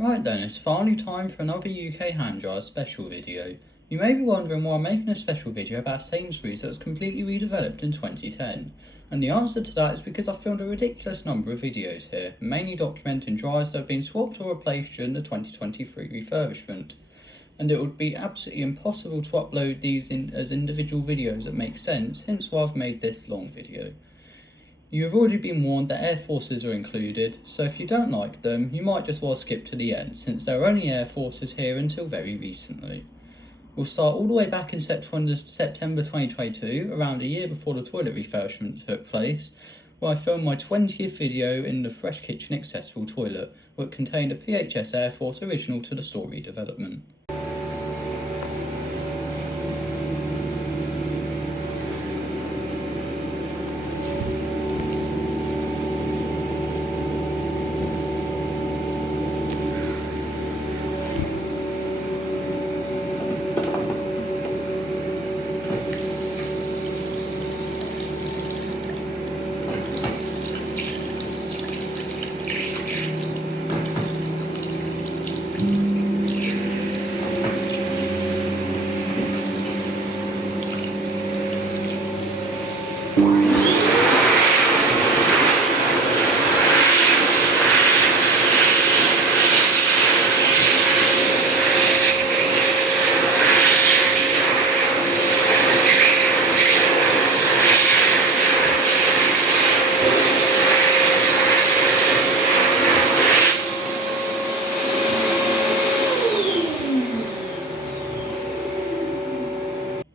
Right then, it's finally time for another UK hand dryer special video. You may be wondering why I'm making a special video about Sainsbury's that was completely redeveloped in 2010. And the answer to that is because I've filmed a ridiculous number of videos here, mainly documenting dryers that have been swapped or replaced during the 2023 refurbishment. And it would be absolutely impossible to upload these as individual videos that make sense, hence why I've made this long video. You have already been warned that Airforces are included, so if you don't like them, you might just well skip to the end, since there are only Airforces here until very recently. We'll start all the way back in September 2022, around a year before the toilet refurbishment took place, where I filmed my 20th video in the Fresh Kitchen accessible toilet, which contained a PHS Airforce original to the store redevelopment.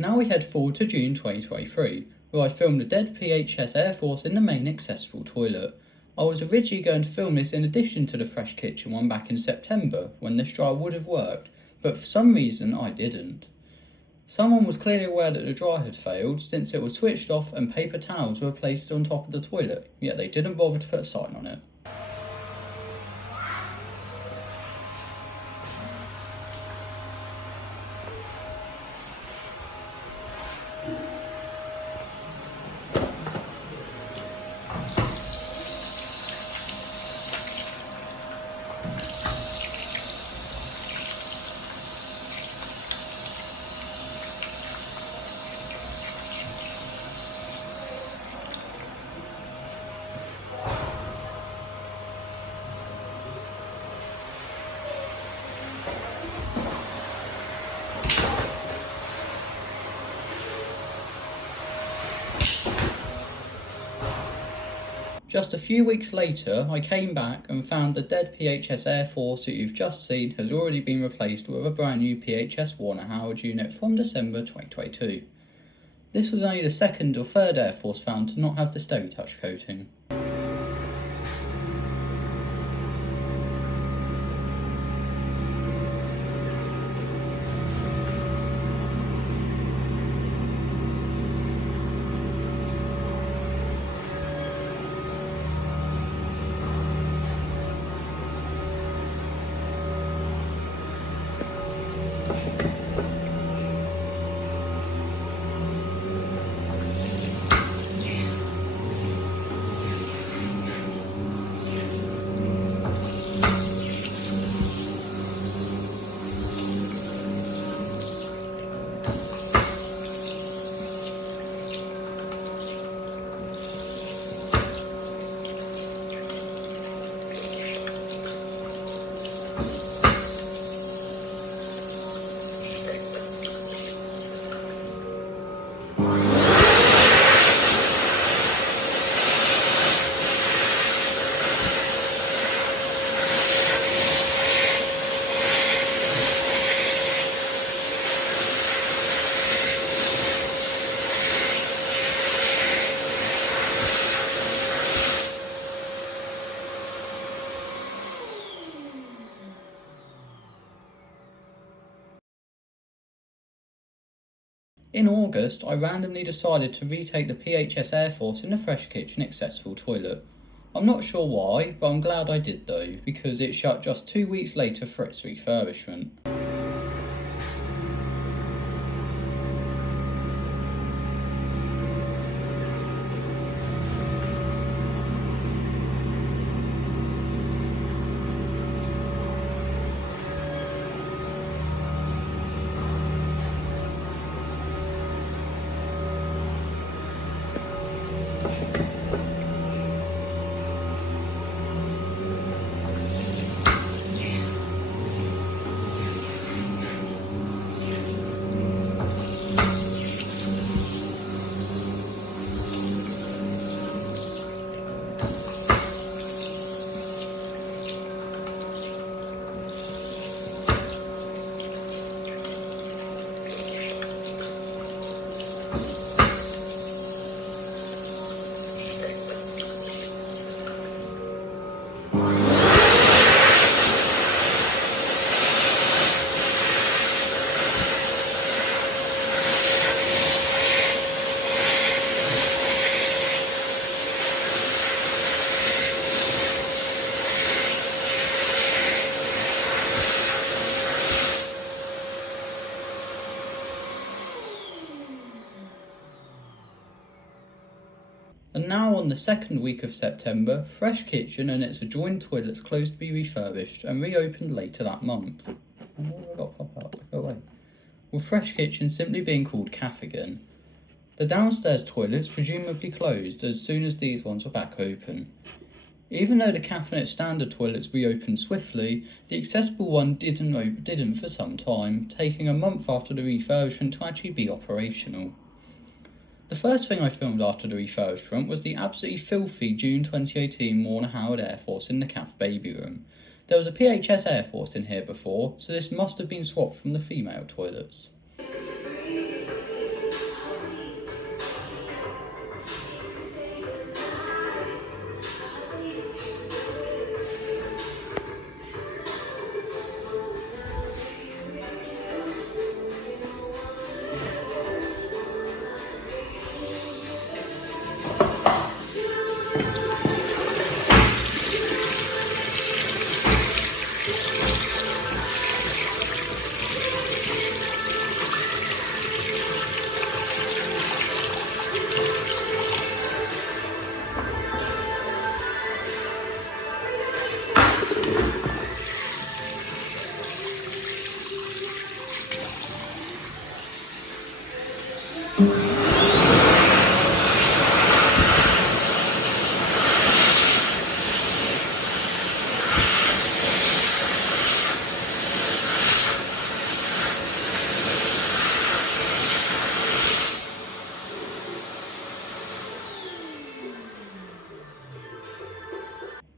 Now we head forward to June 2023, where I filmed the dead PHS Airforce in the main accessible toilet. I was originally going to film this in addition to the Fresh Kitchen one back in September, when this dryer would have worked, but for some reason I didn't. Someone was clearly aware that the dryer had failed, since it was switched off and paper towels were placed on top of the toilet, yet they didn't bother to put a sign on it. Just a few weeks later, I came back and found the dead PHS Airforce that you've just seen has already been replaced with a brand new PHS Warner Howard unit from December 2022. This was only the second or third Airforce found to not have the SteriTouch coating. In August, I randomly decided to retake the PHS Airforce in the Fresh Kitchen accessible toilet. I'm not sure why, but I'm glad I did though, because it shut just 2 weeks later for its refurbishment. on the second week of September, Fresh Kitchen and its adjoined toilets closed to be refurbished and reopened later that month. And what have I got to pop out? Go away. With Fresh Kitchen simply being called Caff again. The downstairs toilets presumably closed as soon as these ones were back open. Even though the Caff and its standard toilets reopened swiftly, the accessible one didn't for some time, taking a month after the refurbishment to actually be operational. The first thing I filmed after the refurbishment was the absolutely filthy June 2018 Warner Howard Air Force in the Caff baby room. There was a PHS Air Force in here before, so this must have been swapped from the female toilets.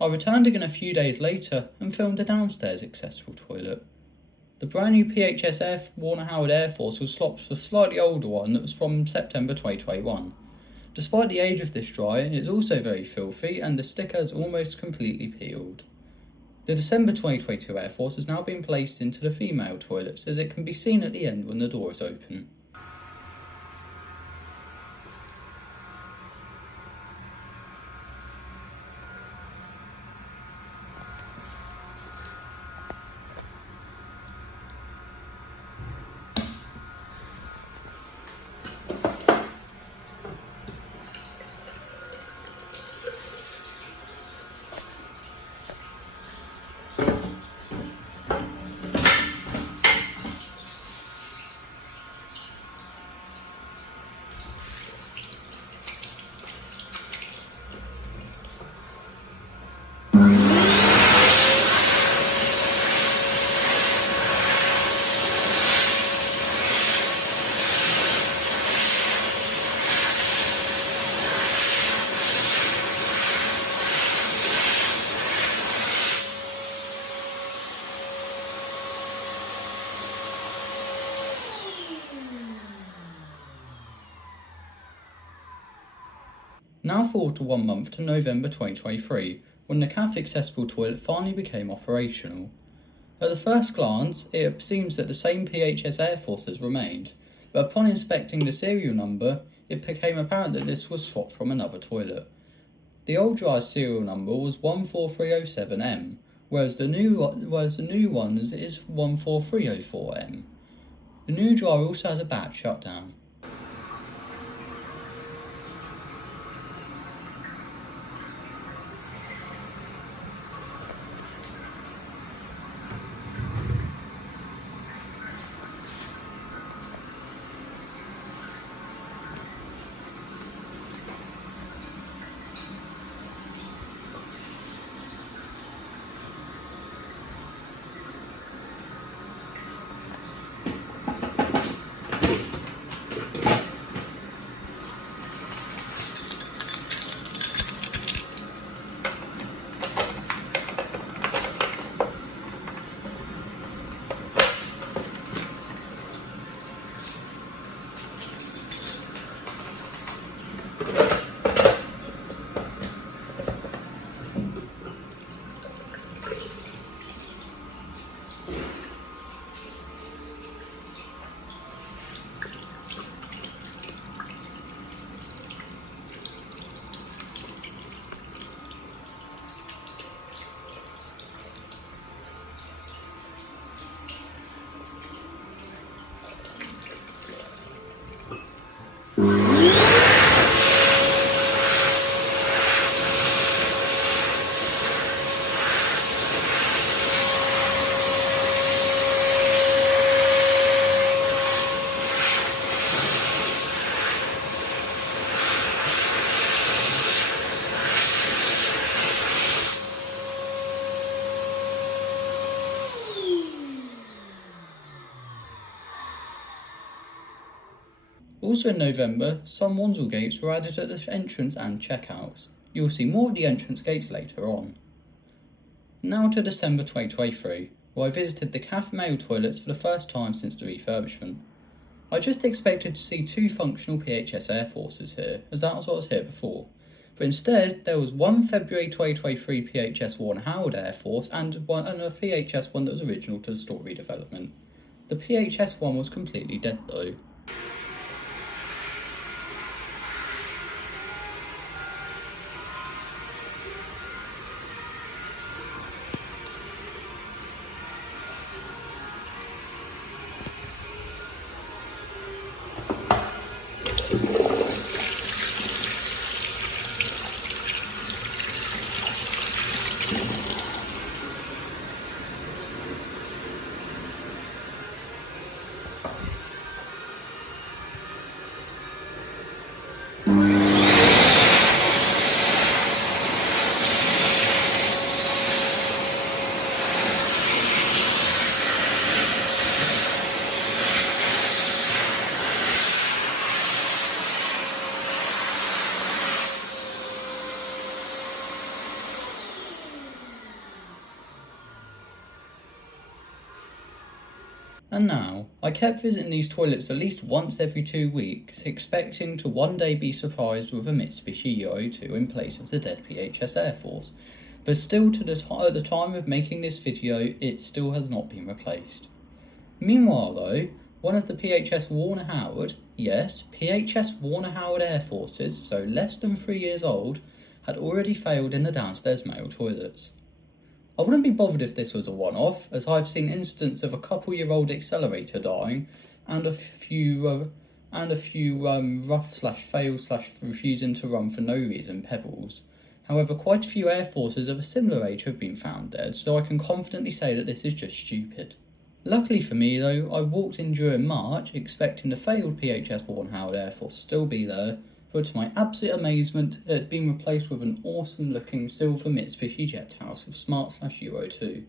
I returned again a few days later and filmed a downstairs accessible toilet. The brand new PHS Warner Howard Air Force was swapped for a slightly older one that was from September 2021. Despite the age of this dryer, it is also very filthy and the sticker has almost completely peeled. The December 2022 Air Force has now been placed into the female toilets, as it can be seen at the end when the door is open. Now forward to 1 month to November 2023, when the CAF accessible toilet finally became operational. At the first glance, it seems that the same PHS Air Forces remained, but upon inspecting the serial number, it became apparent that this was swapped from another toilet. The old dryer's serial number was 14307M, whereas the new one is 14304M. The new dryer also has a batch shutdown. Also in November, some Wandsworth gates were added at the entrance and checkouts. You'll see more of the entrance gates later on. Now to December 2023, where I visited the CAF male toilets for the first time since the refurbishment. I just expected to see 2 functional PHS Airforces here, as that was what was here before. But instead, there was one February 2023 PHS Warner Howard Air Force and a PHS one that was original to the store redevelopment. The PHS one was completely dead though. And now, I kept visiting these toilets at least once every 2 weeks, expecting to one day be surprised with a Mitsubishi Euro 2 in place of the dead PHS Air Force. But still at the time of making this video, it still has not been replaced. Meanwhile though, one of the PHS Warner Howard, yes, PHS Warner Howard Air Forces, so less than 3 years old, had already failed in the downstairs male toilets. I wouldn't be bothered if this was a one-off, as I've seen instances of a couple-year-old accelerator dying, and a few rough/fail/refusing to run for no reason pebbles. However, quite a few Air Forces of a similar age have been found dead, so I can confidently say that this is just stupid. Luckily for me though, I walked in during March, expecting the failed PHS Warner Howard Air Force to still be there, but to my absolute amazement, it had been replaced with an awesome looking silver Mitsubishi Jet House of Smart/Euro 2.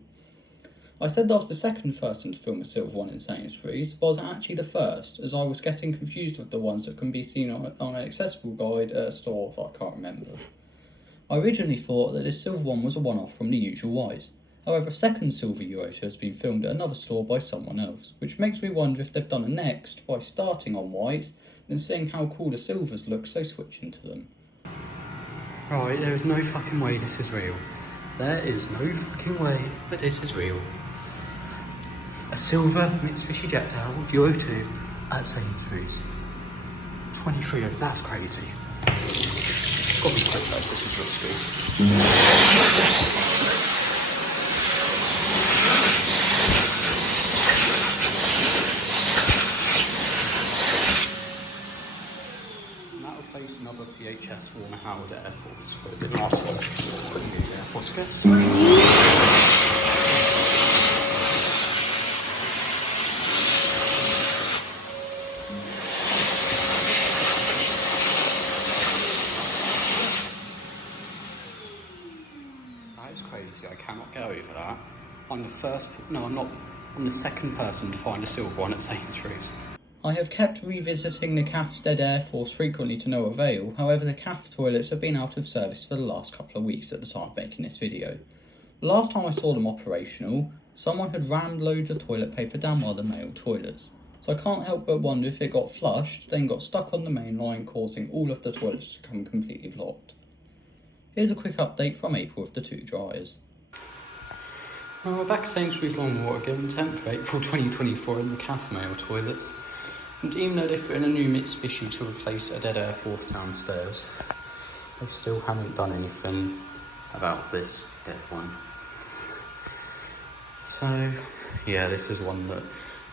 I said that I was the second person to film a silver one in Sainsbury's, but I was actually the first, as I was getting confused with the ones that can be seen on an accessible guide at a store that I can't remember. I originally thought that this silver one was a one-off from the usual white. However, a second silver Euro 2 has been filmed at another store by someone else, which makes me wonder if they've done a next by starting on white, then seeing how cool the silvers look, so switching to them. Right, there is no fucking way this is real. There is no fucking way that this is real. A silver Mitsubishi Jet Tower with Euro 2 at Sainsbury's. 23, that's crazy. Gotta be quick guys, this is risky. Another PHS Warner Howard Air Force, but it didn't last long. Got a new Air Force guess. That is crazy, I cannot get over that. I'm the second person to find a silver one at Sainsbury's. I have kept revisiting the CAF's dead Air Force frequently to no avail, however the CAF toilets have been out of service for the last couple of weeks at the time of making this video. The last time I saw them operational, someone had rammed loads of toilet paper down one of the male toilets. So I can't help but wonder if it got flushed, then got stuck on the main line, causing all of the toilets to become completely blocked. Here's a quick update from April of the 2 dryers. Well, we're back at Sainsbury's Longwater again, 10th of April 2024 in the CAF male toilets. And even though they've put in a new Mitsubishi to replace a dead Air Force downstairs, they still haven't done anything about this dead one. So, yeah, this is one that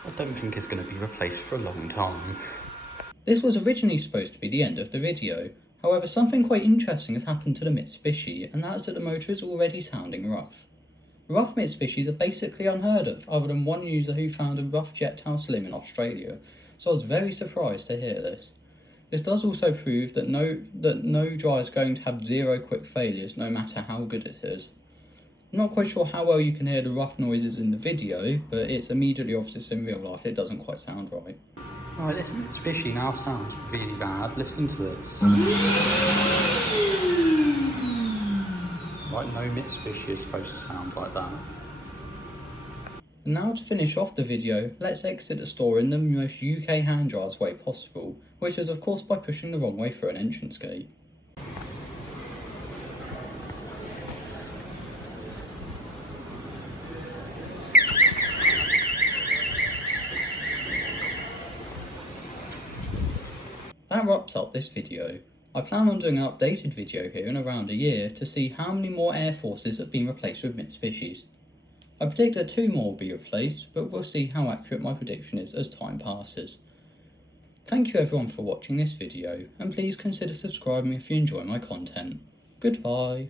I don't think is going to be replaced for a long time. This was originally supposed to be the end of the video. However, something quite interesting has happened to the Mitsubishi, and that's that the motor is already sounding rough. Rough Mitsubishis are basically unheard of, other than one user who found a rough jet tail slim in Australia, so I was very surprised to hear this. This does also prove that no dryer is going to have 0 quick failures, no matter how good it is. I'm not quite sure how well you can hear the rough noises in the video, but it's immediately obvious in real life it doesn't quite sound right. Right, this Mitsubishi now sounds really bad. Listen to this. Like, no Mitsubishi is supposed to sound like that. And now to finish off the video, let's exit the store in the most UK hand dryers way possible, which is of course by pushing the wrong way through an entrance gate. That wraps up this video. I plan on doing an updated video here in around a year to see how many more Airforces have been replaced with Mitsubishis. I predict that 2 more will be replaced, but we'll see how accurate my prediction is as time passes. Thank you everyone for watching this video, and please consider subscribing if you enjoy my content. Goodbye.